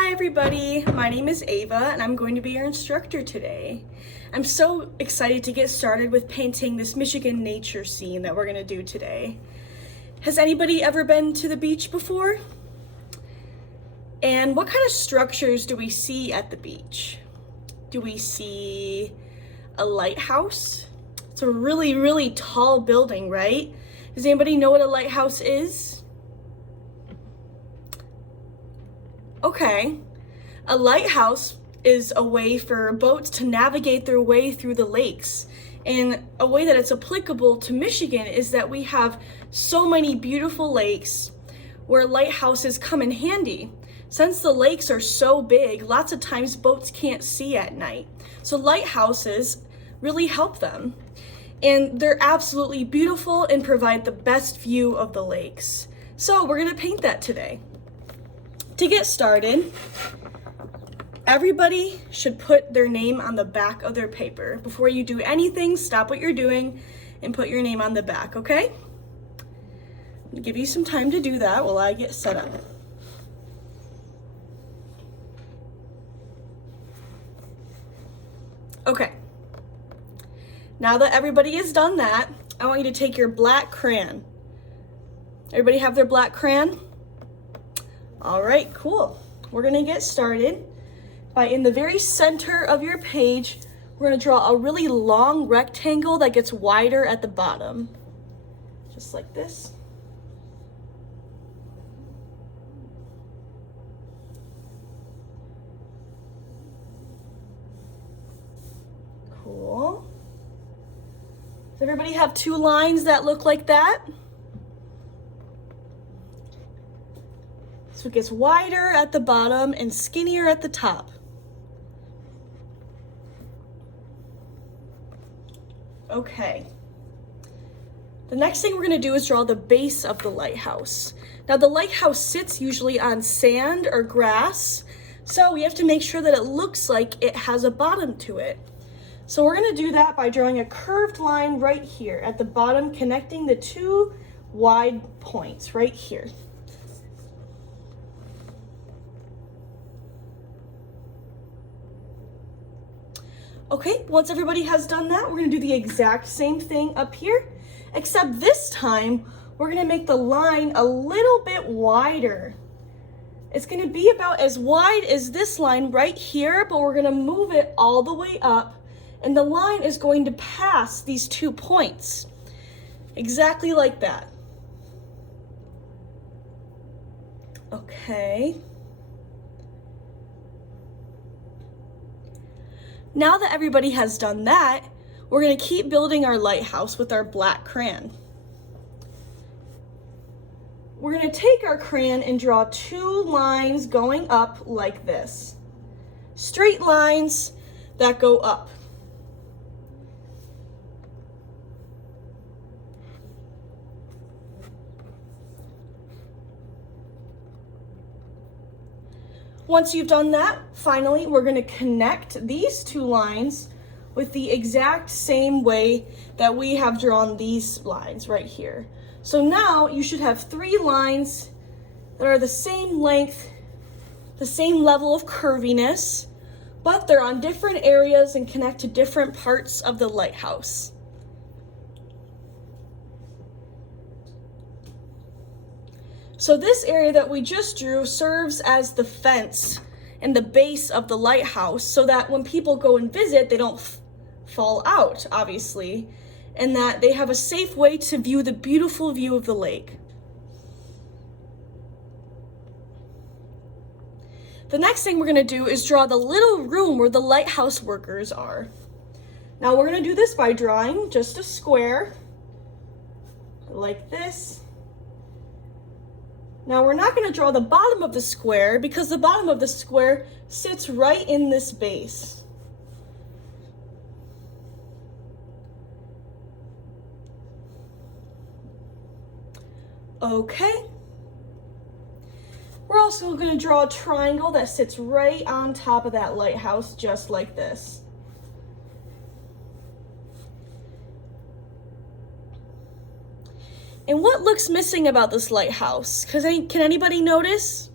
Hi everybody, my name is Ava and I'm going to be your instructor today. I'm so excited to get started with painting this Michigan nature scene that we're going to do today. Has anybody ever been to the beach before? And what kind of structures do we see at the beach? Do we see a lighthouse? It's a really tall building, right? Does anybody know what a lighthouse is? Okay, a lighthouse is a way for boats to navigate their way through the lakes. And a way that it's applicable to Michigan is that we have so many beautiful lakes where lighthouses come in handy. Since the lakes are so big, lots of times boats can't see at night. So lighthouses really help them. And they're absolutely beautiful and provide the best view of the lakes. So we're gonna paint that today. To get started, everybody should put their name on the back of their paper. Before you do anything, stop what you're doing and put your name on the back, okay? I'm gonna give you some time to do that while I get set up. Okay, now that everybody has done that, I want you to take your black crayon. Everybody have their black crayon? All right, cool. We're gonna get started by, in the very center of your page, we're gonna draw a really long rectangle that gets wider at the bottom. Just like this. Cool. Does everybody have two lines that look like that? So it gets wider at the bottom and skinnier at the top. Okay. The next thing we're going to do is draw the base of the lighthouse. Now the lighthouse sits usually on sand or grass, so we have to make sure that it looks like it has a bottom to it. So we're going to do that by drawing a curved line right here at the bottom, connecting the two wide points right here. Okay, once everybody has done that, we're gonna do the exact same thing up here, except this time, we're gonna make the line a little bit wider. It's gonna be about as wide as this line right here, but we're gonna move it all the way up, and the line is going to pass these 2 points. Exactly like that. Okay. Now that everybody has done that, we're going to keep building our lighthouse with our black crayon. We're going to take our crayon and draw 2 lines going up like this. Straight lines that go up. Once you've done that, finally, we're going to connect these 2 lines with the exact same way that we have drawn these lines right here. So now you should have 3 lines that are the same length, the same level of curviness, but they're on different areas and connect to different parts of the lighthouse. So this area that we just drew serves as the fence and the base of the lighthouse so that when people go and visit, they don't fall out, obviously, and that they have a safe way to view the beautiful view of the lake. The next thing we're gonna do is draw the little room where the lighthouse workers are. Now we're gonna do this by drawing just a square like this. Now we're not going to draw the bottom of the square because the bottom of the square sits right in this base. Okay. We're also going to draw a triangle that sits right on top of that lighthouse, just like this. And what looks missing about this lighthouse? Can anybody notice?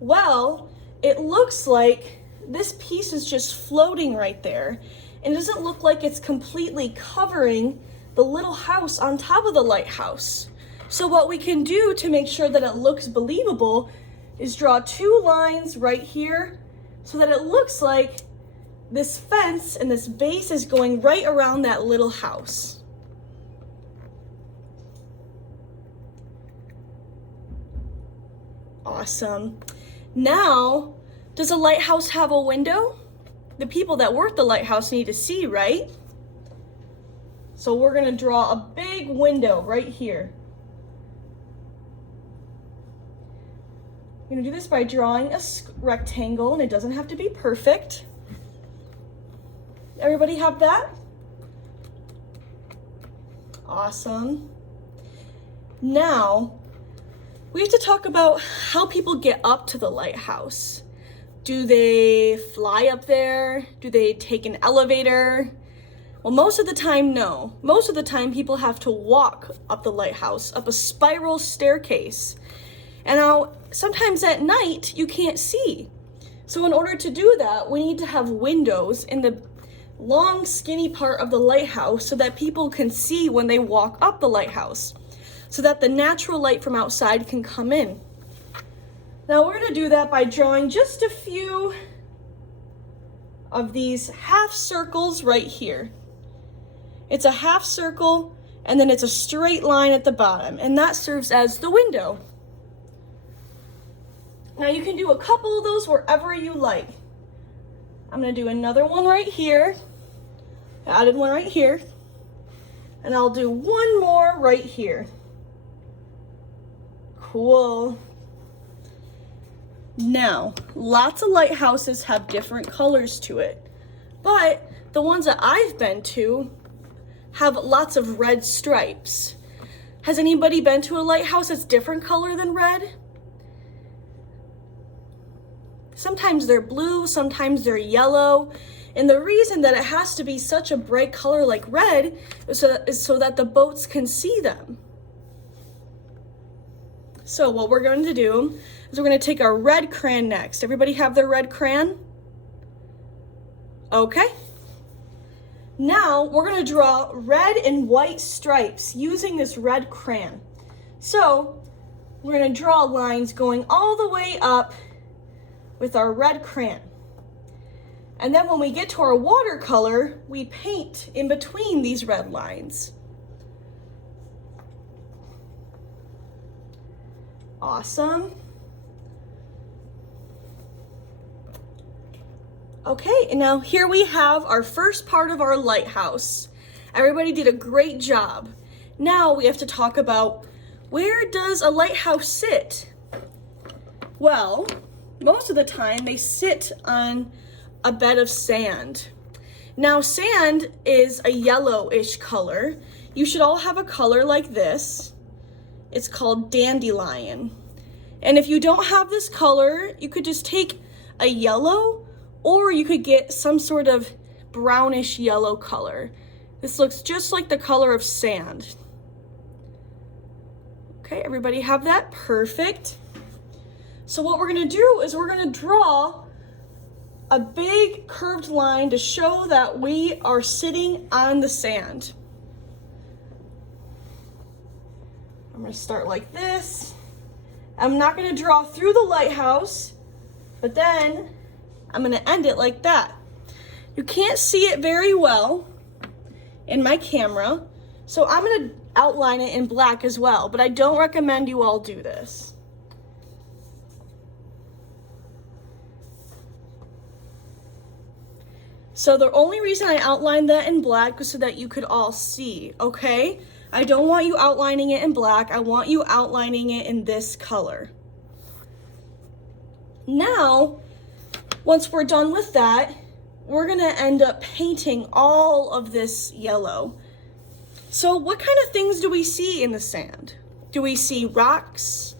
Well, it looks like this piece is just floating right there, and it doesn't look like it's completely covering the little house on top of the lighthouse. So what we can do to make sure that it looks believable is draw 2 lines right here so that it looks like this fence and this base is going right around that little house. Awesome. Now, does a lighthouse have a window? The people that work the lighthouse need to see, right? So we're gonna draw a big window right here. I'm gonna do this by drawing a rectangle, and it doesn't have to be perfect. Everybody have that? Awesome. Now, we have to talk about how people get up to the lighthouse. Do they fly up there? Do they take an elevator? Well, most of the time, no. Most of the time, people have to walk up the lighthouse, up a spiral staircase. And now, sometimes at night, you can't see. So in order to do that, we need to have windows in the long, skinny part of the lighthouse so that people can see when they walk up the lighthouse, so that the natural light from outside can come in. Now we're gonna do that by drawing just a few of these half circles right here. It's a half circle, and then it's a straight line at the bottom, and that serves as the window. Now you can do a couple of those wherever you like. I'm gonna do another one right here. I added one right here. And I'll do one more right here. Cool. Now, lots of lighthouses have different colors to it, but the ones that I've been to have lots of red stripes. Has anybody been to a lighthouse that's different color than red? Sometimes they're blue, sometimes they're yellow. And the reason that it has to be such a bright color like red is so that the boats can see them. So what we're going to do is we're going to take our red crayon next. Everybody have their red crayon? Okay. Now we're going to draw red and white stripes using this red crayon. So we're going to draw lines going all the way up with our red crayon. And then when we get to our watercolor, we paint in between these red lines. Awesome. Okay, and now here we have our first part of our lighthouse. Everybody did a great job. Now we have to talk about, where does a lighthouse sit? Well, most of the time they sit on a bed of sand. Now sand is a yellowish color. You should all have a color like this. It's called dandelion. And if you don't have this color, you could just take a yellow, or you could get some sort of brownish yellow color. This looks just like the color of sand. Okay, everybody have that? Perfect. So what we're gonna do is we're gonna draw a big curved line to show that we are sitting on the sand. I'm gonna start like this. I'm not gonna draw through the lighthouse, but then I'm gonna end it like that. You can't see it very well in my camera, so I'm gonna outline it in black as well, but I don't recommend you all do this. So the only reason I outlined that in black was so that you could all see, okay? I don't want you outlining it in black. I want you outlining it in this color. Now, once we're done with that, we're gonna end up painting all of this yellow. So what kind of things do we see in the sand? Do we see rocks?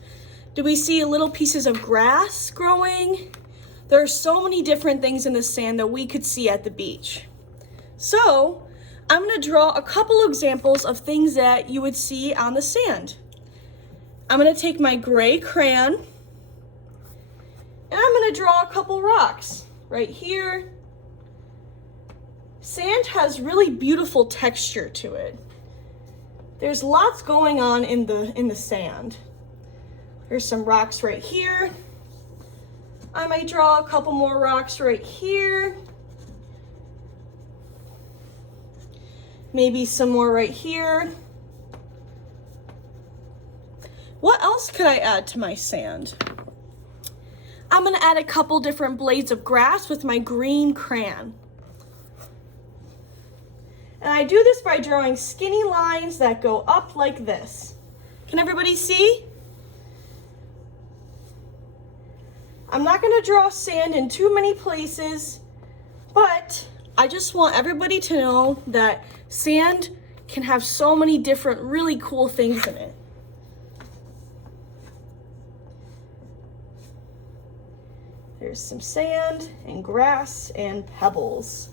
Do we see little pieces of grass growing? There are so many different things in the sand that we could see at the beach. So I'm gonna draw a couple examples of things that you would see on the sand. I'm gonna take my gray crayon And I'm gonna draw a couple rocks right here. Sand has really beautiful texture to it. There's lots going on in the sand. There's some rocks right here. I might draw a couple more rocks right here. Maybe some more right here. What else could I add to my sand? I'm gonna add a couple different blades of grass with my green crayon. And I do this by drawing skinny lines that go up like this. Can everybody see? I'm not gonna draw sand in too many places, but I just want everybody to know that sand can have so many different really cool things in it. There's some sand and grass and pebbles.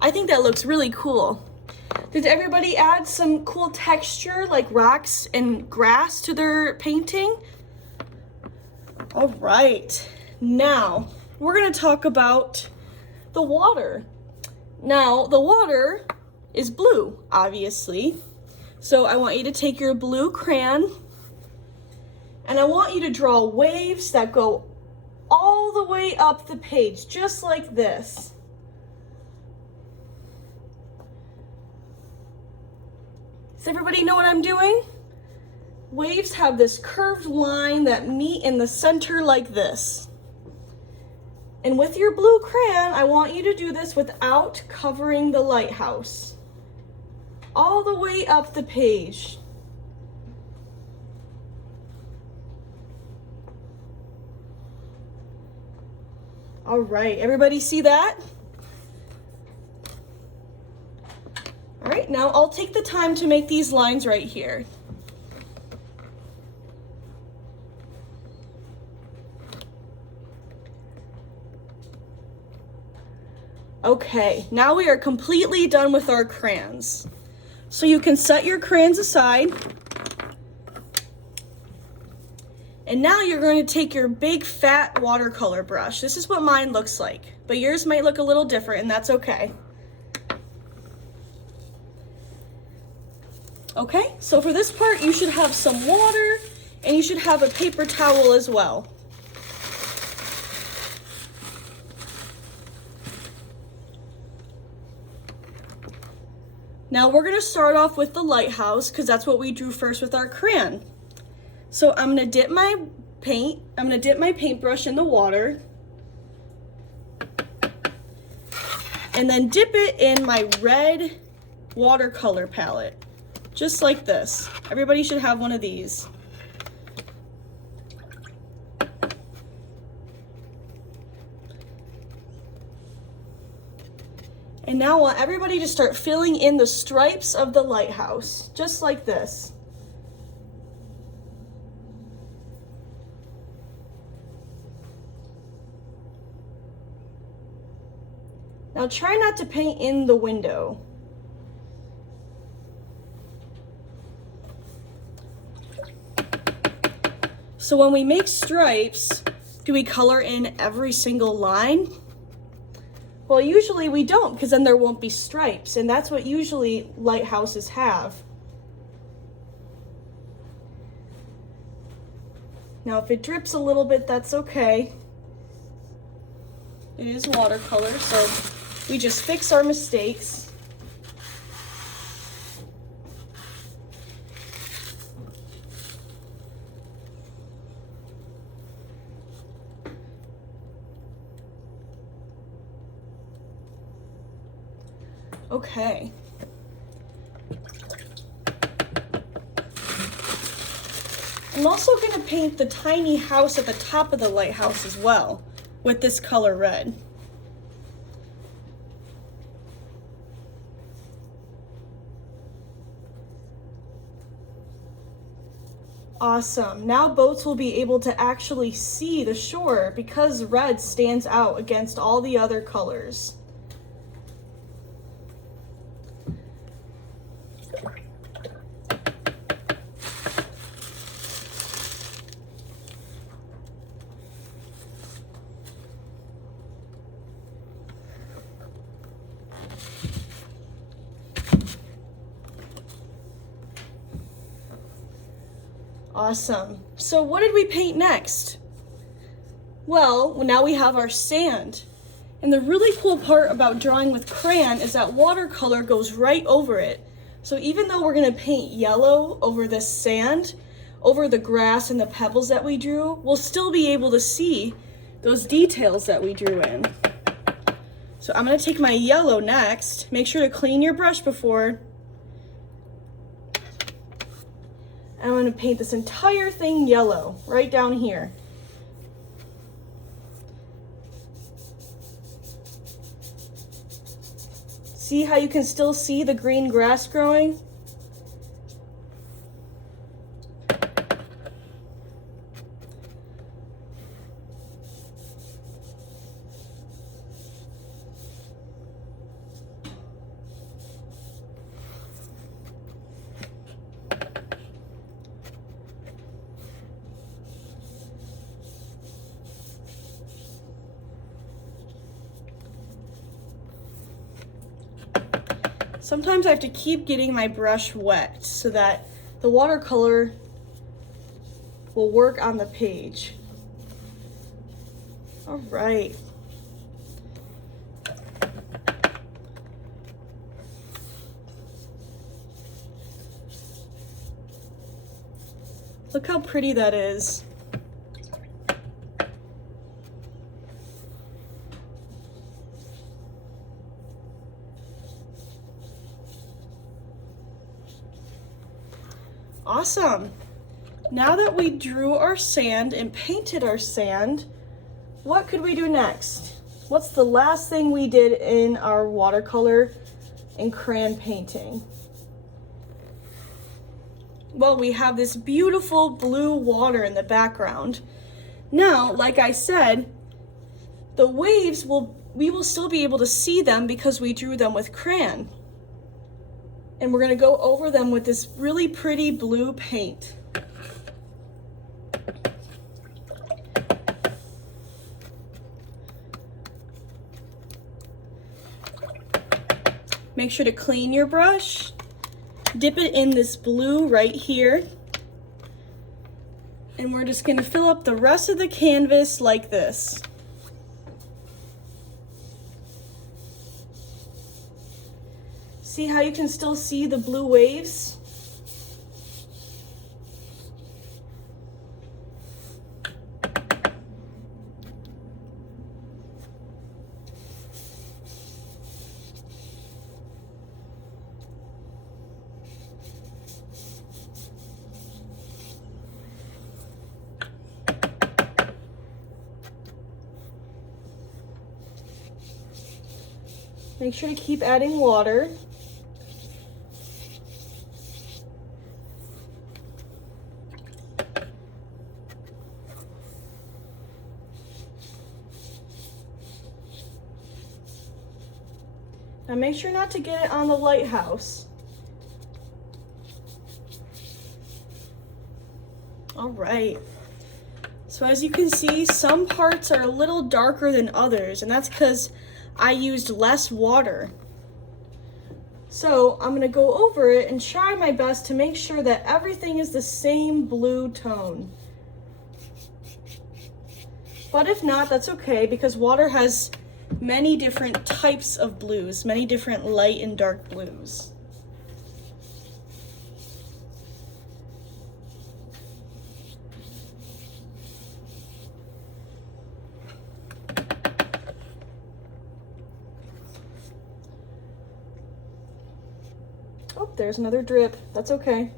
I think that looks really cool. Did everybody add some cool texture like rocks and grass to their painting? All right, now we're gonna talk about the water. Now, the water is blue, obviously. So I want you to take your blue crayon and I want you to draw waves that go all the way up the page, just like this. Does everybody know what I'm doing? Waves have this curved line that meet in the center like this. And with your blue crayon, I want you to do this without covering the lighthouse. All the way up the page. All right, everybody see that? All right, now I'll take the time to make these lines right here. Okay, now we are completely done with our crayons. So you can set your crayons aside. And now you're going to take your big fat watercolor brush. This is what mine looks like, but yours might look a little different, and that's okay. Okay, so for this part, you should have some water and you should have a paper towel as well. Now we're gonna start off with the lighthouse because that's what we drew first with our crayon. So I'm gonna dip my paintbrush in the water and then dip it in my red watercolor palette, just like this. Everybody should have one of these. And now I want everybody to start filling in the stripes of the lighthouse, just like this. Now try not to paint in the window. So when we make stripes, do we color in every single line? Well, usually we don't, because then there won't be stripes, and that's what usually lighthouses have. Now, if it drips a little bit, that's okay. It is watercolor, so we just fix our mistakes. Okay. I'm also going to paint the tiny house at the top of the lighthouse as well with this color red. Awesome. Now boats will be able to actually see the shore because red stands out against all the other colors. Awesome. So what did we paint next? Well, now we have our sand. And the really cool part about drawing with crayon is that watercolor goes right over it. So even though we're gonna paint yellow over this sand, over the grass and the pebbles that we drew, we'll still be able to see those details that we drew in. So I'm gonna take my yellow next. Make sure to clean your brush before. I'm gonna paint this entire thing yellow, right down here. See how you can still see the green grass growing? Sometimes I have to keep getting my brush wet so that the watercolor will work on the page. All right. Look how pretty that is. Awesome. Now that we drew our sand and painted our sand, what could we do next? What's the last thing we did in our watercolor and crayon painting? Well, we have this beautiful blue water in the background. Now, like I said, the waves we will still be able to see them because we drew them with crayon. And we're gonna go over them with this really pretty blue paint. Make sure to clean your brush. Dip it in this blue right here. And we're just gonna fill up the rest of the canvas like this. See how you can still see the blue waves? Make sure to keep adding water. Now make sure not to get it on the lighthouse. All right. So as you can see, some parts are a little darker than others, and that's because I used less water. So I'm gonna go over it and try my best to make sure that everything is the same blue tone. But if not, that's okay, because water has many different types of blues, many different light and dark blues. Oh, there's another drip. That's okay.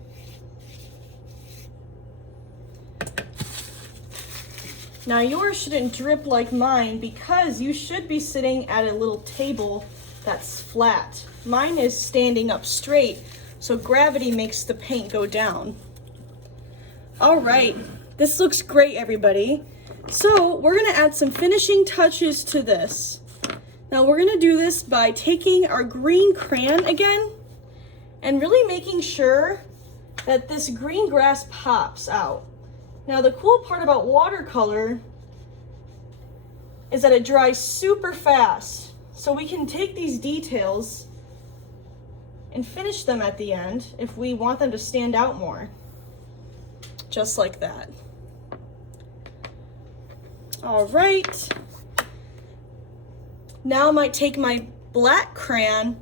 Now yours shouldn't drip like mine because you should be sitting at a little table that's flat. Mine is standing up straight, so gravity makes the paint go down. All right, this looks great, everybody. So we're gonna add some finishing touches to this. Now we're gonna do this by taking our green crayon again and really making sure that this green grass pops out. Now the cool part about watercolor is that it dries super fast. So we can take these details and finish them at the end if we want them to stand out more. just like that. All right. Now I might take my black crayon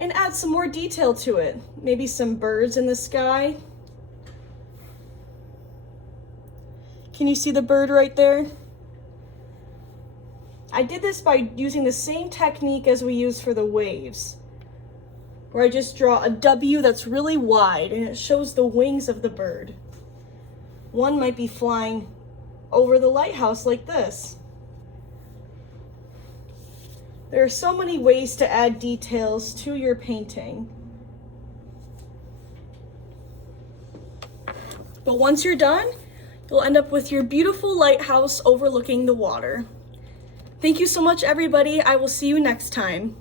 and add some more detail to it. Maybe some birds in the sky. Can you see the bird right there? I did this by using the same technique as we use for the waves, where I just draw a W that's really wide and it shows the wings of the bird. One might be flying over the lighthouse like this. There are so many ways to add details to your painting. But once you're done, you'll end up with your beautiful lighthouse overlooking the water. Thank you so much, everybody. I will see you next time.